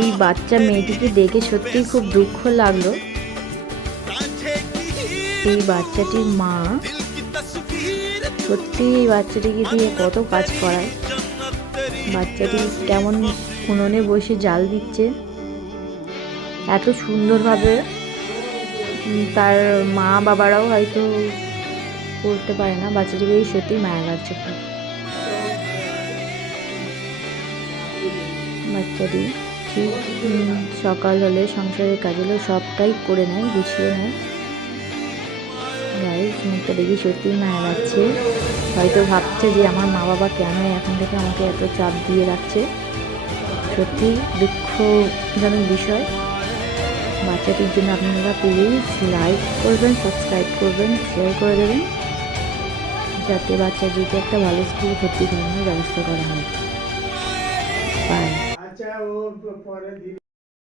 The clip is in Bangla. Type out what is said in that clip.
এই বাচ্চা মেয়েটিকে দেখে সত্যিই খুব দুঃখ লাগলো। এই বাচ্চাটির মা সত্যি এই বাচ্চাটিকে দিয়ে কত কাজ করায়। বাচ্চাটি কেমন উনুনে বসে জাল দিচ্ছে, এত সুন্দরভাবে তার মা বাবারাও হয়তো করতে পারে না। বাচ্চাটিকে সত্যি মায়া লাগছে খুব। বাচ্চাটি ঠিক সকাল হলে সংসারের কাজ হলে সবটাই করে নেয়, গুছিয়ে নেয়। গাইস, মুখটা দেখি সত্যি মায়া লাগছে। হয়তো ভাবছে যে আমার মা বাবা কেন এখন থেকে আমাকে এত চাপ দিয়ে রাখছে। সত্যি দুঃখজনক বিষয়। বাচ্চাটির জন্য আপনারা প্লিজ লাইক করবেন, সাবস্ক্রাইব করবেন, শেয়ার করে দেবেন, যাতে বাচ্চাটিকে একটা ভালো স্কুলে ভর্তি করানোর ব্যবস্থা করা হয়। বাই।